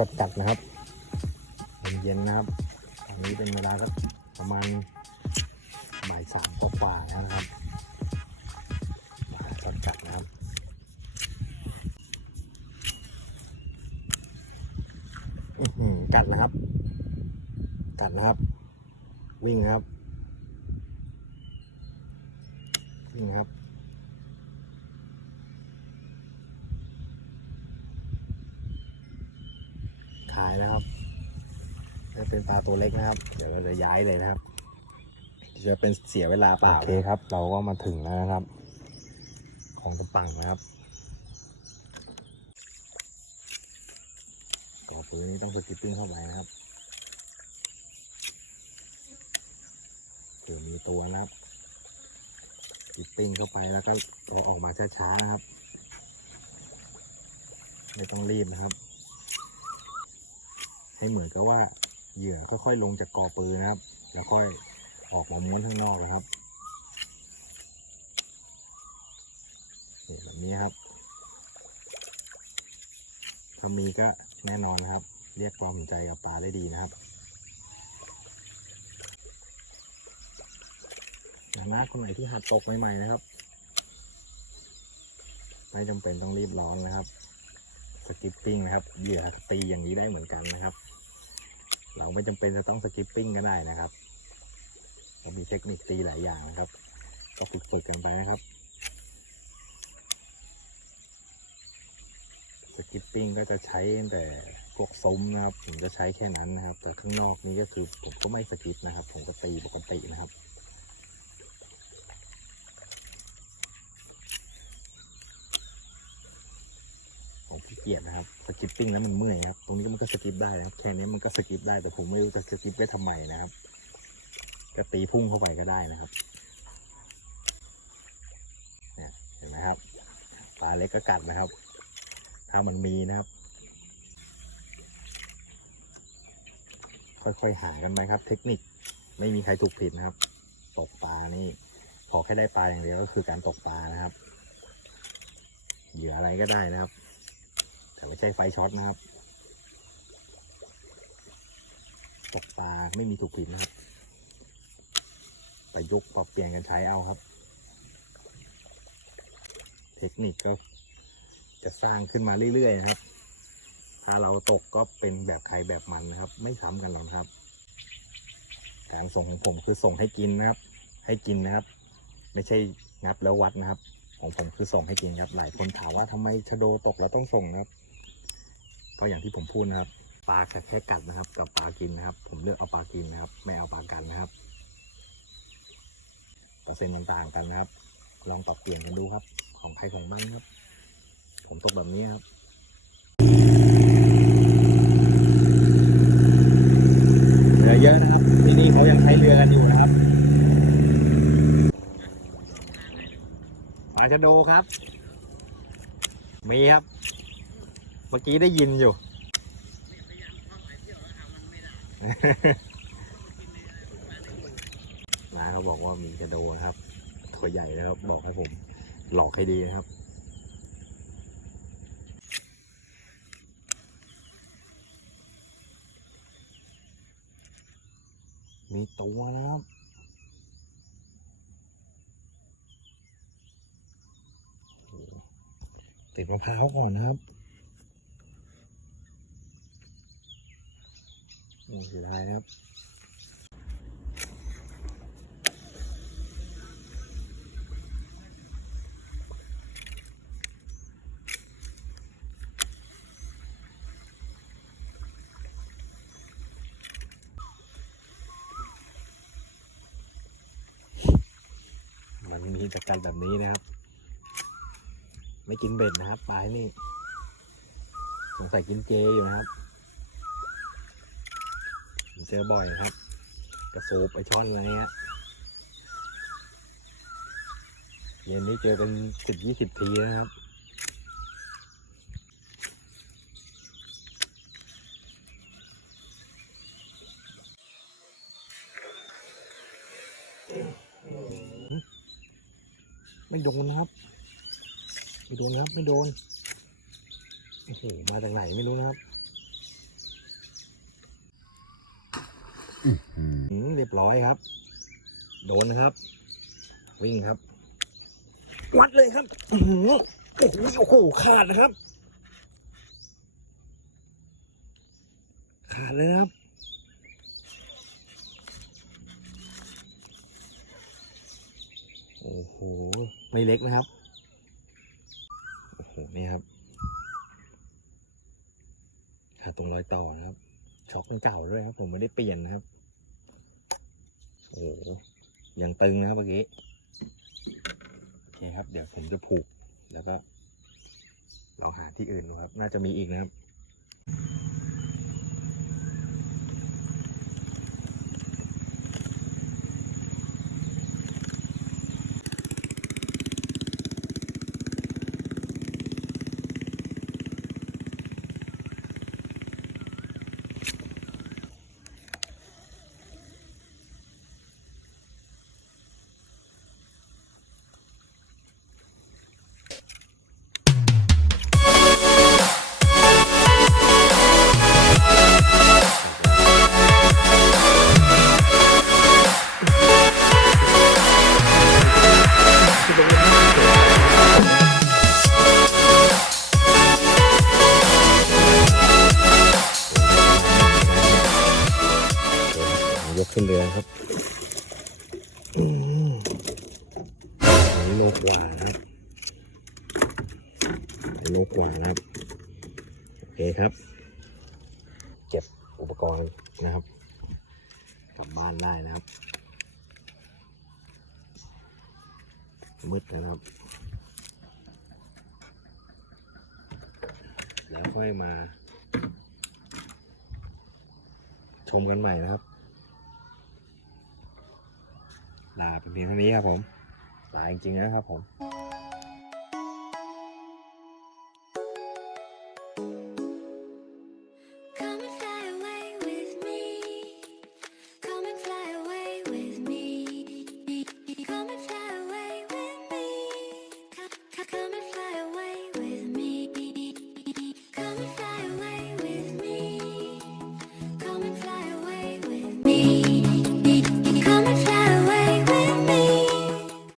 สดจัดนะครับเย็นๆนะครับตอนนี้เป็นเวลาก็ประมาณบ่ายสามกว่าๆนะครับอากาศสดจัดนะครับอือหือกัดนะครับกัดนะครับ วิ่งนะครับวิ่งนะครับ ขายแล้วครับถ้าเป็นปลาตัวเล็กนะครับ เดี๋ยวเราจะย้ายเลยนะครับ จะเป็นเสียเวลาเปล่า โอเคครับ เราก็มาถึงแล้วนะครับ ของกระปังนะครับกรอบปืนนี้ต้องสกิปปิ้งเข้าไปนะครับเดี๋ยวมีตัวนะครับสกิปปิ้งเข้าไปแล้วก็เราออกมาช้าๆนะครับ ไม่ต้องรีบนะครับ ให้เหมือนกับว่าเหยื่อค่อยๆ ลงจากกอปืนนะครับ แล้วค่อยออกมาม้วนข้างนอกนะครับนี่แบบนี้ครับถ้ามีก็แน่นอนนะครับ เรียกความสนใจกับปลาได้ดีนะครับนะนะคนไหนที่หัดตกใหม่ๆนะครับ ไม่จำเป็นต้องรีบร้องนะครับสกิปปิ้งนะครับเหยื่อตีอย่างนี้ได้เหมือนกันนะครับ เราไม่จำเป็นจะต้องสกิปปิ้งก็ได้นะครับเรามีเทคนิคตีหลายอย่างนะครับ ก็ฝึกฝึกกันไปนะครับสกิปปิ้งก็จะใช้แต่พวกซุ้มนะครับ ผมจะใช้แค่นั้นนะครับ แต่ข้างนอกนี้ก็คือผมก็ไม่สกิปนะครับ ผมก็ตีปกตินะครับ ผมขี้ เกียจนะครับสกิปปิ้งแล้วมันเมื่อยครับตรงนี้มันก็สกิปได้นะครับแค่นี้มันก็สกิปได้แต่ผมไม่รู้จะสกิปไว้ทำไมนะครับก็ตีพุ่งเข้าไปก็ได้นะครับเนี่ยเห็นไหมครับปลาเล็กก็กัดนะครับ ถ้ามันมีนะครับ ค่อยๆหากันไปครับ เทคนิคไม่มีใครถูกผิดนะครับ ตกปลานี่พอแค่ได้ปลาอย่างเดียวก็คือการตกปลานะครับเหยื่ออะไรก็ได้นะครับ ไม่ใช่ไฟช็อตนะครับ ตกปลาไม่มีถูกผิดนะครับประยุกปรับเปลี่ยนกันใช้เอาครับ เทคนิคก็จะสร้างขึ้นมาเรื่อยๆนะครับ ถ้าเราตกก็เป็นแบบใครแบบมันนะครับ ไม่ซ้ำกันหรอกครับ การส่งของผมคือส่งให้กินนะครับ ให้กินนะครับ ไม่ใช่งับแล้ววัดนะครับของผมคือส่งให้กินครับ หลายคนถามว่าทำไมชะโดตกแล้วต้องส่งนะครับ ก็อย่างที่ผมพูดนะครับปลาแค่แค่กัดนะครับ กับปลากินนะครับ ผมเลือกเอาปลากินนะครับ ไม่เอาปลากันนะครับเปอร์เซ็นต์มันต่างกันนะครับ ลองปรับเปลี่ยนกันดูครับ ของใครของมันครับ ผมตกแบบนี้ครับเรือเยอะนะครับ ที่นี่เขายังใช้เรือกันอยู่นะครับปลาชะโดครับ มีครับ เมื่อกี้ได้ยินอยู่นาเขาบอกว่ามีชะโดนะครับ ตัวใหญ่นะครับ บอกให้ผม หลอกให้ดีนะครับมีตัวนะครับ ติดมะพร้าวก่อนนะครับโอ้เสียดายนะครับมันมีจากกันแบบนี้นะครับ ไม่กินเบ็ดนะครับปลาที่นี่สงสัยกินเจอยู่นะครับ เจอบ่อยครับ กระโซบไปช่อนอะไรเงี้ยเย็นนี้เจอกันสิบยี่สิบทีนะครับไม่โดนนะครับ ไม่โดนครับ ไม่โดนโอ้โหมาจากไหนไม่รู้นะครับ อืม เรียบร้อยครับ โดนครับ วิ่งครับ วัดเลยครับโอ้โหโอ้โหขาดนะครับ ขาดเลยครับโอ้โหไม่เล็กนะครับโอ้โหนี่ครับขาดตรงรอยต่อนะครับ ช็อคเก่าด้วยครับ ผมไม่ได้เปลี่ยนนะครับ โอ้ยังตึงนะครับเมื่อกี้ โอเคครับ เดี๋ยวผมจะผูก แล้วก็ เราหาที่อื่นดูครับ น่าจะมีอีกนะครับ ขึ้นเรือครับอืมอันนี้โลกว่านะครับอันนี้โลกว่านะครับ โอเคครับ เก็บอุปกรณ์นะครับ กลับบ้านได้นะครับ มืดแล้วนะครับ แล้วค่อยมา ชมกันใหม่นะครับ ลา เพียงเท่านี้ครับผมลายจริงๆนะครับผม